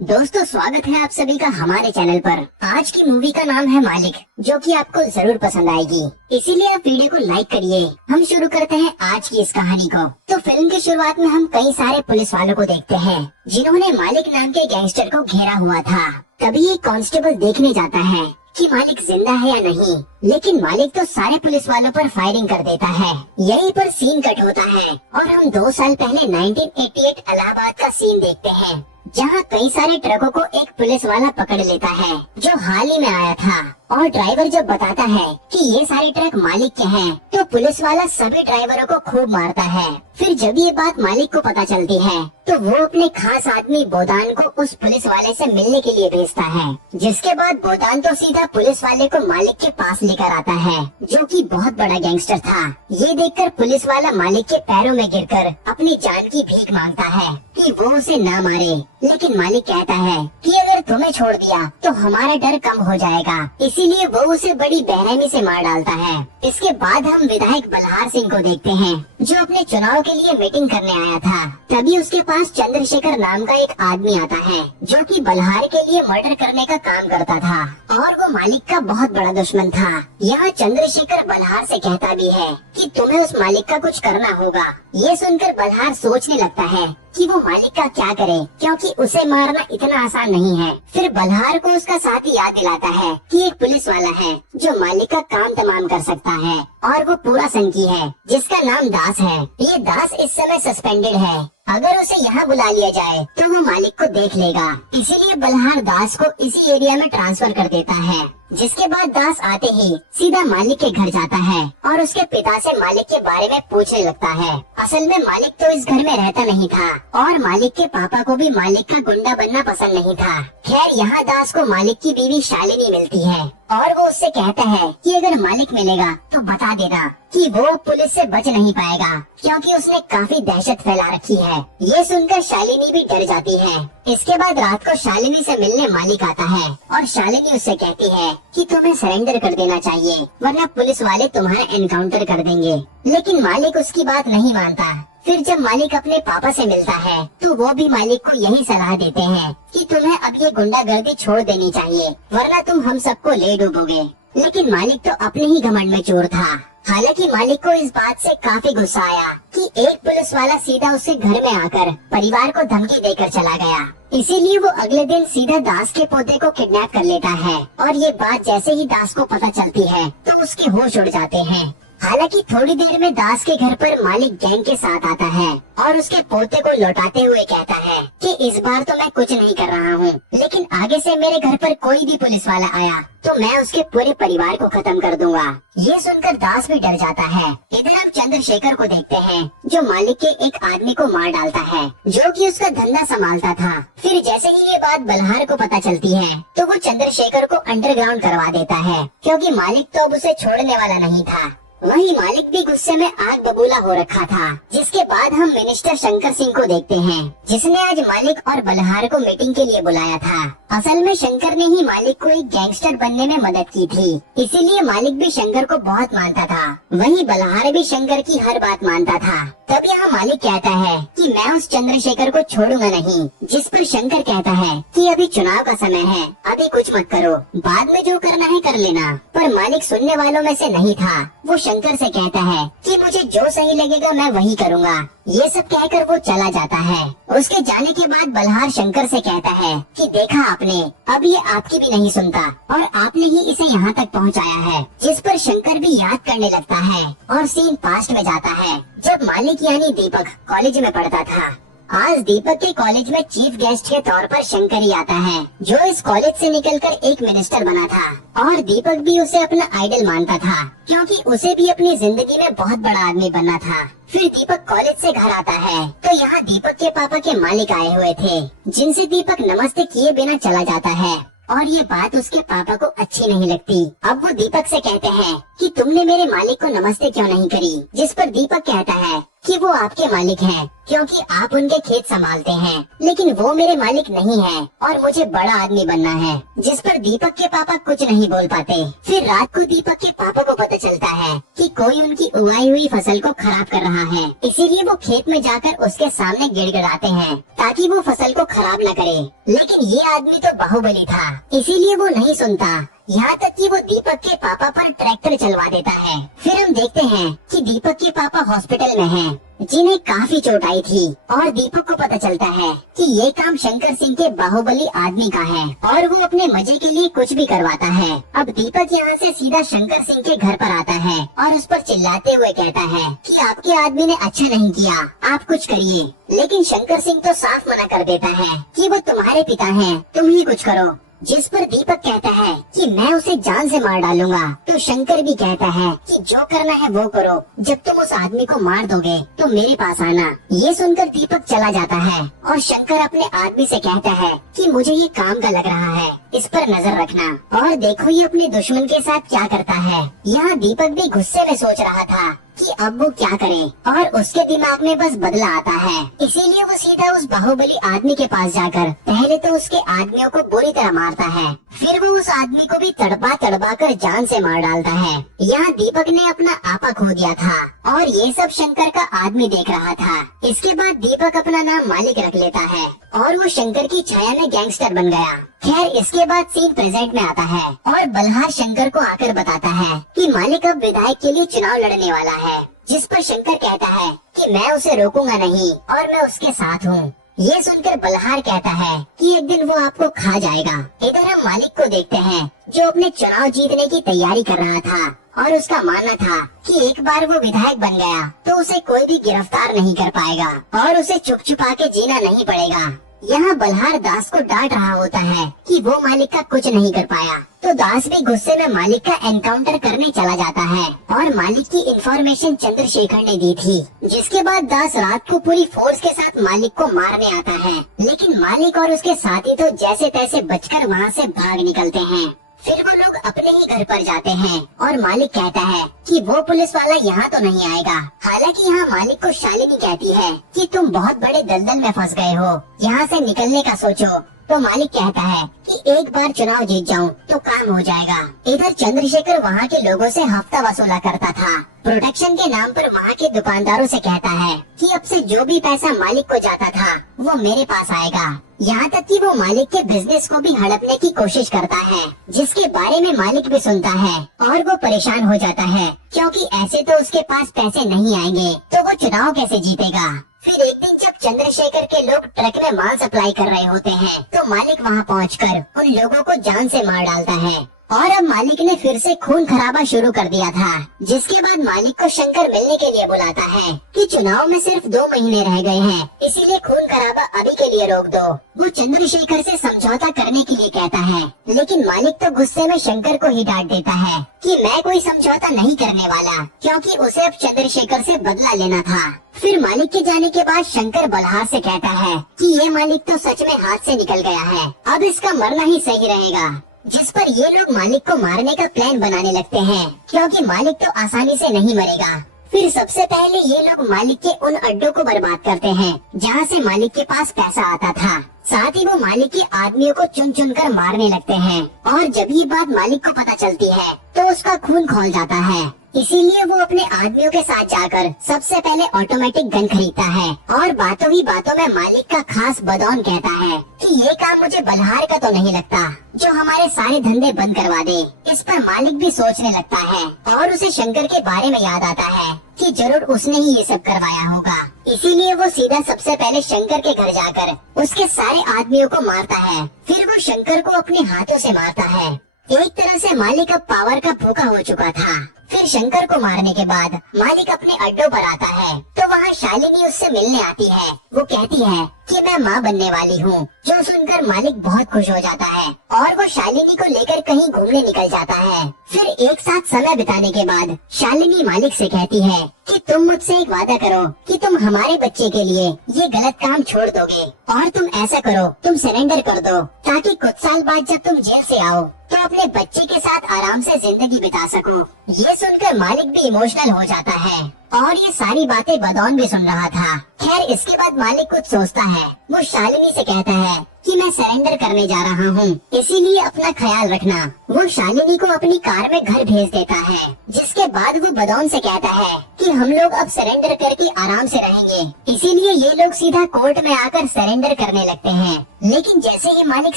दोस्तों, स्वागत है आप सभी का हमारे चैनल पर। आज की मूवी का नाम है मालिक, जो कि आपको जरूर पसंद आएगी, इसीलिए आप वीडियो को लाइक करिए। हम शुरू करते हैं आज की इस कहानी को। तो फिल्म की शुरुआत में हम कई सारे पुलिस वालों को देखते हैं, जिन्होंने मालिक नाम के गैंगस्टर को घेरा हुआ था। तभी एक कांस्टेबल देखने जाता है कि मालिक जिंदा है या नहीं, लेकिन मालिक तो सारे पुलिस वालों पर फायरिंग कर देता है। यहीं पर सीन कट होता है और हम 2 साल पहले 1988 इलाहाबाद का सीन देखते हैं, जहाँ कई सारे ट्रकों को एक पुलिस वाला पकड़ लेता है, जो हाल ही में आया था। और ड्राइवर जब बताता है कि ये सारे ट्रक मालिक के हैं, तो पुलिस वाला सभी ड्राइवरों को खूब मारता है। फिर जब ये बात मालिक को पता चलती है, तो वो अपने खास आदमी बोदान को उस पुलिस वाले से मिलने के लिए भेजता है। जिसके बाद बोदान तो सीधा पुलिस वाले को मालिक के पास लेकर आता है, जो कि बहुत बड़ा गैंगस्टर था। ये देखकर पुलिस वाला मालिक के पैरों में गिरकर अपनी जान की भीख मांगता है कि वो उसे ना मारे, लेकिन मालिक कहता है कि अगर तुम्हें छोड़ दिया तो हमारा डर कम हो जाएगा, इसीलिए वो उसे बड़ी बेरहमी से मार डालता है। इसके बाद हम विधायक बलहार सिंह को देखते हैं, जो अपने चुनाव के लिए मीटिंग करने आया था। तभी उसके पास चंद्रशेखर नाम का एक आदमी आता है, जो कि बलहार के लिए मर्डर करने का काम करता था और वो मालिक का बहुत बड़ा दुश्मन था। यहाँ चंद्रशेखर बलहार से कहता भी है कि तुम्हें उस मालिक का कुछ करना होगा। ये सुनकर बलहार सोचने लगता है कि वो मालिक का क्या करे, क्योंकि उसे मारना इतना आसान नहीं है। फिर बलहार को उसका साथी याद दिलाता है कि एक पुलिस वाला है जो मालिक का काम तमाम कर सकता है, और वो पूरा संकी है, जिसका नाम दास है। ये दास इस समय सस्पेंडेड है, अगर उसे यहाँ बुला लिया जाए तो वो मालिक को देख लेगा। इसीलिए बलहार दास को इसी एरिया में ट्रांसफर कर देता है। जिसके बाद दास आते ही सीधा मालिक के घर जाता है और उसके पिता से मालिक के बारे में पूछने लगता है। असल में मालिक तो इस घर में रहता नहीं था और मालिक के पापा को भी मालिक का गुंडा बनना पसंद नहीं था। खैर, यहाँ दास को मालिक की बीवी शालिनी मिलती है और वो उससे कहता है कि अगर मालिक मिलेगा तो बता देगा कि वो पुलिस से बच नहीं पाएगा, क्योंकि उसने काफी दहशत फैला रखी है। ये सुनकर शालिनी भी डर जाती है। इसके बाद रात को शालिनी से मिलने मालिक आता है और शालिनी उससे कहती है कि तुम्हें सरेंडर कर देना चाहिए, वरना पुलिस वाले तुम्हारा एनकाउंटर कर देंगे। लेकिन मालिक उसकी बात नहीं मानता। फिर जब मालिक अपने पापा से मिलता है, तो वो भी मालिक को यही सलाह देते हैं कि तुम्हें अब ये गुंडागर्दी छोड़ देनी चाहिए, वरना तुम हम सबको ले डूबोगे। लेकिन मालिक तो अपने ही घमंड में चोर था। हालांकि मालिक को इस बात से काफी गुस्सा आया कि एक पुलिस वाला सीधा उसके घर में आकर परिवार को धमकी देकर चला गया। इसीलिए वो अगले दिन सीधा दास के पोते को किडनैप कर लेता है, और ये बात जैसे ही दास को पता चलती है तो उसके होश उड़ जाते हैं। हालांकि थोड़ी देर में दास के घर पर मालिक गैंग के साथ आता है और उसके पोते को लौटाते हुए कहता है कि इस बार तो मैं कुछ नहीं कर रहा हूँ, लेकिन आगे से मेरे घर पर कोई भी पुलिस वाला आया तो मैं उसके पूरे परिवार को खत्म कर दूंगा। ये सुनकर दास भी डर जाता है। इधर हम चंद्रशेखर को देखते हैं, जो मालिक के एक आदमी को मार डालता है, जो कि उसका धंधा संभालता था। फिर जैसे ही ये बात बलहार को पता चलती है, तो वो चंद्रशेखर को अंडरग्राउंड करवा देता है, क्योंकि मालिक तो अब उसे छोड़ने वाला नहीं था। वही मालिक भी गुस्से में आग बबूला हो रखा था। जिसके बाद हम मिनिस्टर शंकर सिंह को देखते हैं, जिसने आज मालिक और बलहार को मीटिंग के लिए बुलाया था। असल में शंकर ने ही मालिक को एक गैंगस्टर बनने में मदद की थी, इसीलिए मालिक भी शंकर को बहुत मानता था। वही बलहार भी शंकर की हर बात मानता था। तब यहाँ मालिक कहता है कि मैं उस चंद्रशेखर को छोड़ूंगा नहीं, जिस पर शंकर कहता है कि अभी चुनाव का समय है, अभी कुछ मत करो, बाद में जो करना है कर लेना। पर मालिक सुनने वालों में से नहीं था। वो शंकर से कहता है कि मुझे जो सही लगेगा मैं वही करूँगा। ये सब कहकर वो चला जाता है। उसके जाने के बाद बलहार शंकर से कहता है कि देखा आपने, अब ये आपकी भी नहीं सुनता और आपने ही इसे यहाँ तक पहुँचाया है। जिस पर शंकर भी याद करने लगता है और सीन पास्ट में जाता है, जब मालिक यानी दीपक कॉलेज में पढ़ता था। आज दीपक के कॉलेज में चीफ गेस्ट के तौर पर शंकर ही आता है, जो इस कॉलेज से निकलकर एक मिनिस्टर बना था। और दीपक भी उसे अपना आइडल मानता था, क्योंकि उसे भी अपनी जिंदगी में बहुत बड़ा आदमी बनना था। फिर दीपक कॉलेज से घर आता है, तो यहाँ दीपक के पापा के मालिक आए हुए थे, जिनसे दीपक नमस्ते किए बिना चला जाता है। और ये बात उसके पापा को अच्छी नहीं लगती। अब वो दीपक से कहते हैं कि तुमने मेरे मालिक को नमस्ते क्यों नहीं करी, जिस पर दीपक कहता है कि वो आपके मालिक हैं, क्योंकि आप उनके खेत संभालते हैं, लेकिन वो मेरे मालिक नहीं हैं और मुझे बड़ा आदमी बनना है। जिस पर दीपक के पापा कुछ नहीं बोल पाते। फिर रात को दीपक के पापा को पता चलता है कि कोई उनकी उगाई हुई फसल को खराब कर रहा है, इसीलिए वो खेत में जाकर उसके सामने गिड़गिड़ाते हैं ताकि वो फसल को खराब न करे। लेकिन ये आदमी तो बाहुबली था, इसीलिए वो नहीं सुनता, यहाँ तक कि वो दीपक के पापा पर ट्रैक्टर चलवा देता है। फिर हम देखते हैं कि दीपक के पापा हॉस्पिटल में हैं, जिन्हें काफी चोट आई थी और दीपक को पता चलता है कि ये काम शंकर सिंह के बाहुबली आदमी का है और वो अपने मजे के लिए कुछ भी करवाता है। अब दीपक यहाँ से सीधा शंकर सिंह के घर पर आता है और उस पर चिल्लाते हुए कहता है कि आपके आदमी ने अच्छा नहीं किया, आप कुछ करिए। लेकिन शंकर सिंह तो साफ मना कर देता है कि वो तुम्हारे पिता हैं, तुम ही कुछ करो। जिस पर दीपक कहता है कि मैं उसे जान से मार डालूंगा। तो शंकर भी कहता है कि जो करना है वो करो, जब तुम उस आदमी को मार दोगे तो मेरे पास आना। ये सुनकर दीपक चला जाता है और शंकर अपने आदमी से कहता है कि मुझे ये काम का लग रहा है, इस पर नजर रखना। और देखो ये अपने दुश्मन के साथ क्या करता है। यहाँ दीपक भी गुस्से में सोच रहा था कि अब वो क्या करे और उसके दिमाग में बस बदला आता है। इसीलिए वो सीधा उस बाहुबली आदमी के पास जाकर पहले तो उसके आदमियों को बुरी तरह मारता है, फिर वो उस आदमी को भी तड़पा तड़पा कर जान से मार डालता है। यहाँ दीपक ने अपना आपा खो दिया था और ये सब शंकर का आदमी देख रहा था। इसके बाद दीपक अपना नाम मालिक रख लेता है और वो शंकर की छाया में गैंगस्टर बन गया। खैर इसके बाद सीन प्रेजेंट में आता है और बल्हार शंकर को आकर बताता है कि मालिक अब विधायक के लिए चुनाव लड़ने वाला है। जिस पर शंकर कहता है कि मैं उसे रोकूंगा नहीं और मैं उसके साथ हूँ। ये सुनकर बल्हार कहता है कि एक दिन वो आपको खा जाएगा। इधर हम मालिक को देखते हैं जो अपने चुनाव जीतने की तैयारी कर रहा था और उसका मानना था कि एक बार वो विधायक बन गया तो उसे कोई भी गिरफ्तार नहीं कर पाएगा और उसे छुप छुपा के जीना नहीं पड़ेगा। यहाँ बल्हार दास को डांट रहा होता है कि वो मालिक का कुछ नहीं कर पाया, तो दास भी गुस्से में मालिक का एनकाउंटर करने चला जाता है और मालिक की इंफॉर्मेशन चंद्रशेखर ने दी थी। जिसके बाद दास रात को पूरी फोर्स के साथ मालिक को मारने आता है, लेकिन मालिक और उसके साथी तो जैसे तैसे बचकर वहाँ से भाग निकलते हैं। फिर वो लोग अपने ही घर पर जाते हैं और मालिक कहता है कि वो पुलिस वाला यहाँ तो नहीं आएगा। हालांकि यहाँ मालिक को शालिनी कहती है कि तुम बहुत बड़े दलदल में फंस गए हो, यहाँ से निकलने का सोचो। तो मालिक कहता है कि एक बार चुनाव जीत जाऊं तो काम हो जाएगा। इधर चंद्रशेखर वहाँ के लोगों से हफ्ता वसूला करता था। प्रोटेक्शन के नाम पर वहाँ के दुकानदारों से कहता है कि अब से जो भी पैसा मालिक को जाता था वो मेरे पास आएगा। यहाँ तक कि वो मालिक के बिजनेस को भी हड़पने की कोशिश करता है, जिसके बारे में मालिक भी सुनता है और वो परेशान हो जाता है, क्योंकि ऐसे तो उसके पास पैसे नहीं आएंगे तो वो चुनाव कैसे जीतेगा। फिर एक दिन जब चंद्रशेखर के लोग ट्रक में माल सप्लाई कर रहे होते हैं तो मालिक वहाँ पहुंचकर उन लोगों को जान से मार डालता है। और अब मालिक ने फिर से खून खराबा शुरू कर दिया था। जिसके बाद मालिक को शंकर मिलने के लिए बुलाता है कि चुनाव में सिर्फ 2 महीने रह गए हैं, इसीलिए खून खराबा अभी के लिए रोक दो। वो चंद्रशेखर से समझौता करने के लिए कहता है, लेकिन मालिक तो गुस्से में शंकर को ही डांट देता है कि मैं कोई समझौता नहीं करने वाला, क्योंकि उसे अब चंद्रशेखर से बदला लेना था। फिर मालिक के जाने के बाद शंकर बल्हार से कहता है कि ये मालिक तो सच में हाथ से निकल गया है, अब इसका मरना ही सही रहेगा। जिस पर ये लोग मालिक को मारने का प्लान बनाने लगते हैं, क्योंकि मालिक तो आसानी से नहीं मरेगा। फिर सबसे पहले ये लोग मालिक के उन अड्डों को बर्बाद करते हैं जहाँ से मालिक के पास पैसा आता था। साथ ही वो मालिक के आदमियों को चुन चुन कर मारने लगते हैं और जब ये बात मालिक को पता चलती है तो उसका खून खौल जाता है। इसीलिए वो अपने आदमियों के साथ जाकर सबसे पहले ऑटोमेटिक गन खरीदता है और बातों ही बातों में मालिक का खास बदौन कहता है कि ये काम मुझे बल्हार का तो नहीं लगता जो हमारे सारे धंधे बंद करवा दे। इस पर मालिक भी सोचने लगता है और उसे शंकर के बारे में याद आता है कि जरूर उसने ही ये सब करवाया होगा। इसीलिए वो सीधा सबसे पहले शंकर के घर जाकर उसके सारे आदमियों को मारता है। फिर वो शंकर को अपने हाथों से मारता है। एक तरह से मालिक अब पावर का भूखा हो चुका था। फिर शंकर को मारने के बाद मालिक अपने अड्डों पर आता है तो वहाँ शालिनी उससे मिलने आती है। वो कहती है कि मैं माँ बनने वाली हूँ, जो सुनकर मालिक बहुत खुश हो जाता है और वो शालिनी को लेकर कहीं घूमने निकल जाता है। फिर एक साथ समय बिताने के बाद शालिनी मालिक से कहती है कि तुम मुझसे एक वादा करो कि तुम हमारे बच्चे के लिए ये गलत काम छोड़ दोगे और तुम ऐसा करो, तुम सरेंडर कर दो ताकि कुछ साल बाद जब तुम जेल से आओ तो अपने बच्चे के साथ आराम से जिंदगी बिता सको। ये सुनकर मालिक भी इमोशनल हो जाता है और ये सारी बातें बदौन भी सुन रहा था। खैर इसके बाद मालिक कुछ सोचता है। वो शालिनी से कहता है कि मैं सरेंडर करने जा रहा हूँ, इसीलिए अपना ख्याल रखना। वो शालिनी को अपनी कार में घर भेज देता है, जिसके बाद वो बदौन से कहता है कि हम लोग अब सरेंडर करके आराम से रहेंगे। इसीलिए ये लोग सीधा कोर्ट में आकर सरेंडर करने लगते हैं। लेकिन जैसे ही मालिक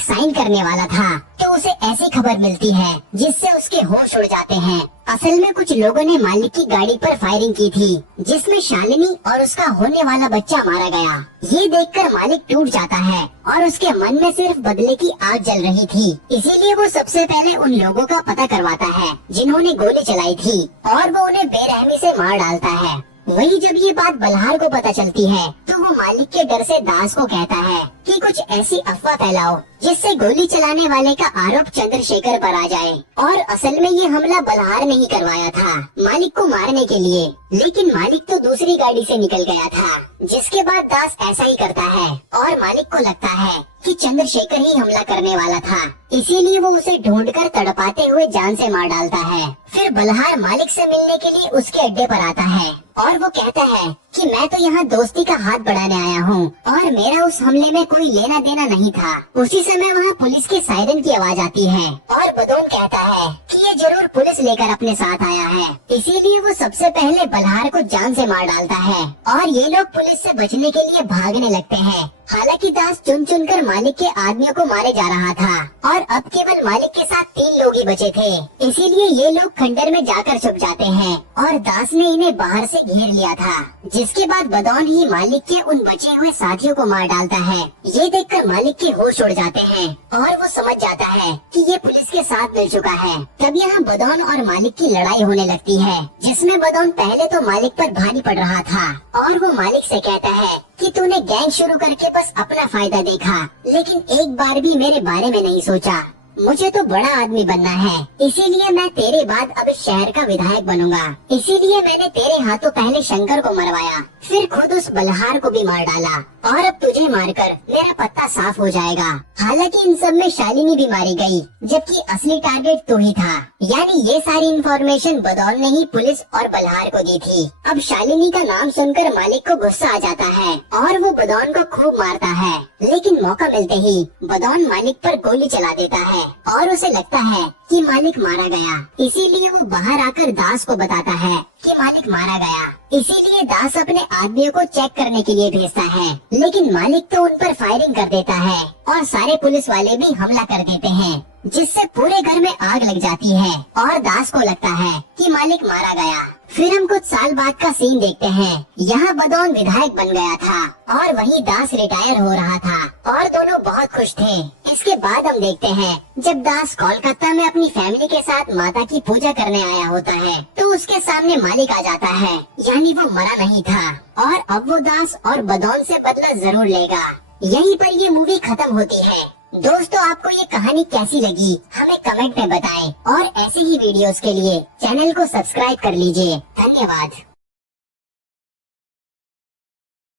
साइन करने वाला था तो उसे ऐसी खबर मिलती है जिससे उसके होश उड़ जाते हैं। असल में कुछ लोगों ने मालिक की गाड़ी पर फायरिंग की थी, जिसमें शालिनी और उसका होने वाला बच्चा मारा गया। ये देखकर मालिक टूट जाता है और उसके मन में सिर्फ बदले की आग जल रही थी। इसीलिए वो सबसे पहले उन लोगों का पता करवाता है जिन्होंने गोली चलाई थी और वो उन्हें बेरहमी से मार डालता है। वही जब ये बात बल्हार को पता चलती है तो वो मालिक के डर से दास को कहता है कि कुछ ऐसी अफवाह फैलाओ जिससे गोली चलाने वाले का आरोप चंद्रशेखर पर आ जाए। और असल में ये हमला बल्हार ने ही करवाया था मालिक को मारने के लिए, लेकिन मालिक तो दूसरी गाड़ी से निकल गया था। जिसके बाद दास ऐसा ही करता है और मालिक को लगता है कि चंद्रशेखर ही हमला करने वाला था, इसीलिए वो उसे ढूंढकर तड़पाते हुए जान से मार डालता है। फिर बल्हार मालिक से मिलने के लिए उसके अड्डे पर आता है और वो कहता है कि मैं तो यहाँ दोस्ती का हाथ बढ़ाने आया हूँ और मेरा उस हमले में कोई लेना देना नहीं था। उसी समय वहाँ पुलिस के सायरन की आवाज आती है और बदौन कहता है कि ये जरूर पुलिस लेकर अपने साथ आया है, इसीलिए वो सबसे पहले बल्हार को जान से मार डालता है और ये लोग पुलिस से बचने के लिए भागने लगते हैं। हालांकि दास चुन चुन कर मालिक के आदमियों को मारे जा रहा था और अब केवल मालिक के साथ 3 लोग ही बचे थे, इसीलिए ये लोग खंडर में जाकर छुप जाते हैं और दास ने इन्हें बाहर से घेर लिया था। जिसके बाद बदौन ही मालिक के उन बचे हुए साथियों को मार डालता है। ये देखकर मालिक के होश उड़ जाते हैं और वो समझ जाता है कि ये पुलिस के साथ मिल चुका है। तब यहाँ बदौन और मालिक की लड़ाई होने लगती है, जिसमें बदौन पहले तो मालिक पर भारी पड़ रहा था और वो मालिक से कहता है कि तूने गैंग शुरू करके बस अपना फायदा देखा, लेकिन एक बार भी मेरे बारे में नहीं सोचा। मुझे तो बड़ा आदमी बनना है, इसीलिए मैं तेरे बाद अब इस शहर का विधायक बनूंगा। इसीलिए मैंने तेरे हाथों पहले शंकर को मरवाया, फिर खुद उस बल्हार को भी मार डाला और अब तुझे मारकर मेरा पत्ता साफ हो जाएगा। हालांकि इन सब में शालिनी भी मारी गई, जबकि असली टारगेट तू ही था। यानी ये सारी इन्फॉर्मेशन बदौन ने ही पुलिस और बल्हार को दी थी। अब शालिनी का नाम सुनकर मालिक को गुस्सा आ जाता है और वो बदौन को खूब मारता है, लेकिन मौका मिलते ही बदौन मालिक पर गोली चला देता है और उसे लगता है कि मालिक मारा गया। इसीलिए वो बाहर आकर दास को बताता है कि मालिक मारा गया। इसीलिए दास अपने आदमियों को चेक करने के लिए भेजता है, लेकिन मालिक तो उन पर फायरिंग कर देता है और सारे पुलिस वाले भी हमला कर देते हैं, जिससे पूरे घर में आग लग जाती है और दास को लगता है कि मालिक मारा गया। फिर हम कुछ साल बाद का सीन देखते हैं। यहाँ बदौन विधायक बन गया था और वहीं दास रिटायर हो रहा था और दोनों बहुत खुश थे। इसके बाद हम देखते हैं जब दास कोलकाता में अपनी फैमिली के साथ माता की पूजा करने आया होता है तो उसके सामने मालिक आ जाता है, यानी वो मरा नहीं था और अब वो दास और बदौन से बदला जरूर लेगा। यहीं पर ये मूवी खत्म होती है। दोस्तों आपको ये कहानी कैसी लगी हमें कमेंट में बताएं और ऐसे ही वीडियोस के लिए चैनल को सब्सक्राइब कर लीजिए। धन्यवाद।